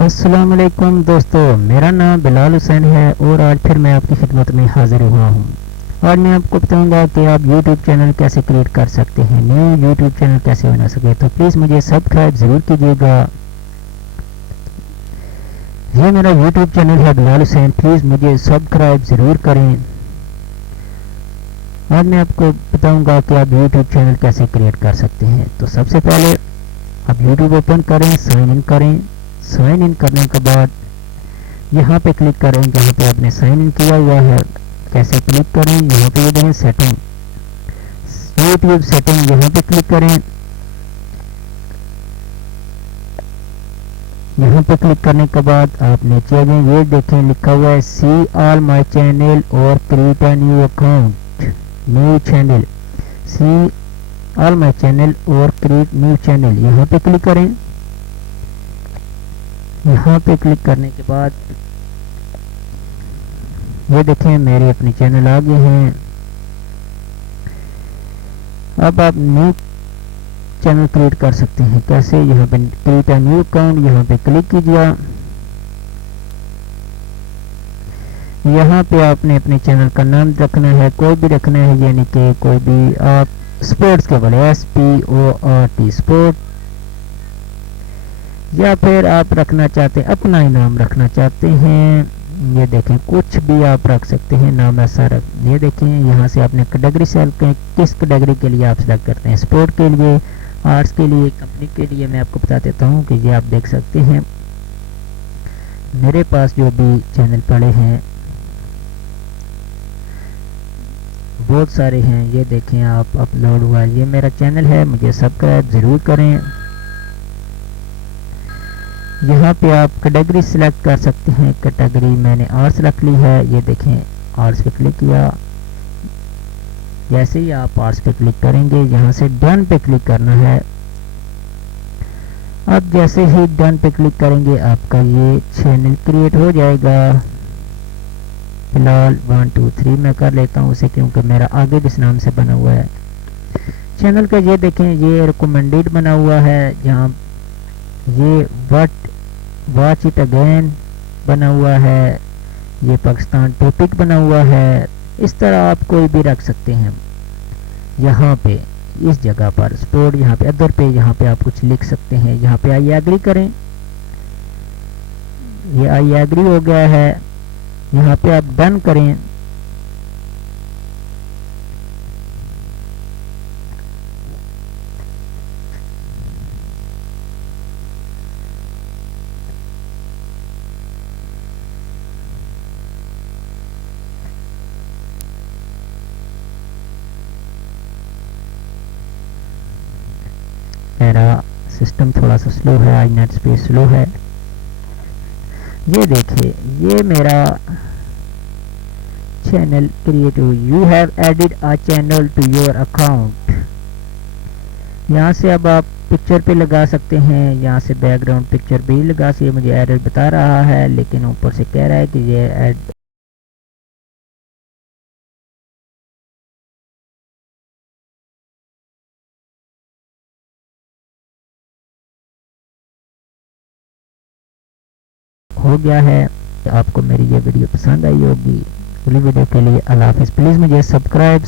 अस्सलाम वालेकुम दोस्तों, मेरा नाम बिलाल हुसैन है और आज फिर मैं आपकी खिदमत में हाजिर हुआ हूँ। आज मैं आपको बताऊंगा कि आप YouTube चैनल कैसे क्रिएट कर सकते हैं, न्यू YouTube चैनल कैसे बना सके। तो प्लीज़ मुझे सब्सक्राइब ज़रूर कीजिएगा। ये मेरा YouTube चैनल है बिलाल हुसैन, प्लीज़ मुझे सब्सक्राइब ज़रूर करें। आज मैं आपको बताऊंगा कि आप YouTube चैनल कैसे क्रिएट कर सकते हैं। तो सबसे पहले आप YouTube ओपन करें, साइन इन करें। साइन इन करने के बाद यहाँ पे क्लिक करें जहाँ पे आपने साइन इन किया हुआ है। कैसे क्लिक करें, यहाँ पे ये देखें सेटिंग, यूट्यूब सेटिंग, यहाँ पे क्लिक करें। यहाँ पे क्लिक करने के बाद आप नीचे आ जाएं, ये देखें लिखा हुआ है सी ऑल माई चैनल और create a new account, new channel, see all my channel और क्रिएट न्यू चैनल। यहाँ पे क्लिक करें। यहाँ पे क्लिक करने के बाद ये देखें मेरे अपने चैनल आ गए हैं। अब आप न्यू चैनल क्रिएट कर सकते हैं। कैसे, यहाँ पे क्रिएट अ न्यू अकाउंट, यहाँ पे क्लिक कीजिए। यहाँ पे आपने अपने चैनल का नाम रखना है, कोई भी रखना है, यानी कि कोई भी आप स्पोर्ट्स के बोले, SPORT स्पोर्ट, या फिर आप रखना चाहते हैं अपना ही नाम रखना चाहते हैं। ये देखें कुछ भी आप रख सकते हैं नाम ऐसा रख। ये देखें यहाँ से आपने कैटेगरी सेलेक्ट करें, किस कैटेगरी के लिए आप सेलेक्ट करते हैं, स्पोर्ट के लिए, आर्ट्स के लिए, कंपनी के लिए। मैं आपको बता देता हूँ कि ये आप देख सकते हैं मेरे पास जो भी चैनल पड़े हैं बहुत सारे हैं। ये देखें आप अपलोड हुआ, ये मेरा चैनल है, मुझे सब्सक्राइब ज़रूर करें। यहाँ पे आप कैटेगरी सिलेक्ट कर सकते हैं। कैटेगरी मैंने आर्ट्स रख ली है। ये देखें आर्ट्स पे क्लिक किया। जैसे ही आप आर्ट्स पे क्लिक करेंगे यहाँ से डन पे क्लिक करना है। अब जैसे ही डन पे क्लिक करेंगे आपका ये चैनल क्रिएट हो जाएगा। फिलहाल 1 2 3 मैं कर लेता हूँ उसे, क्योंकि मेरा आगे जिस नाम से बना हुआ है चैनल का। ये देखें ये रिकमेंडेड बना हुआ है, जहाँ ये वॉच इट अगेन बना हुआ है, ये पाकिस्तान टॉपिक बना हुआ है। इस तरह आप कोई भी रख सकते हैं। यहाँ पे इस जगह पर स्पोर्ट, यहाँ पे अदर पे, यहाँ पे आप कुछ लिख सकते हैं। यहाँ पे आई एग्री करें, ये आई एग्री हो गया है। यहाँ पे आप डन करें। मेरा सिस्टम थोड़ा सा स्लो है, आज नेट स्पीड स्लो है। ये देखिए ये मेरा चैनल क्रिएट हो। You have added a channel to your account. यहाँ से अब आप पिक्चर पे लगा सकते हैं, यहाँ से बैकग्राउंड पिक्चर भी लगा सकते। मुझे एरर बता रहा है लेकिन ऊपर से कह रहा है कि ये ऐड हो गया है। आपको मेरी ये वीडियो पसंद आई होगी। अगली वीडियो के लिए अल्लाह हाफिज़। प्लीज़ मुझे सब्सक्राइब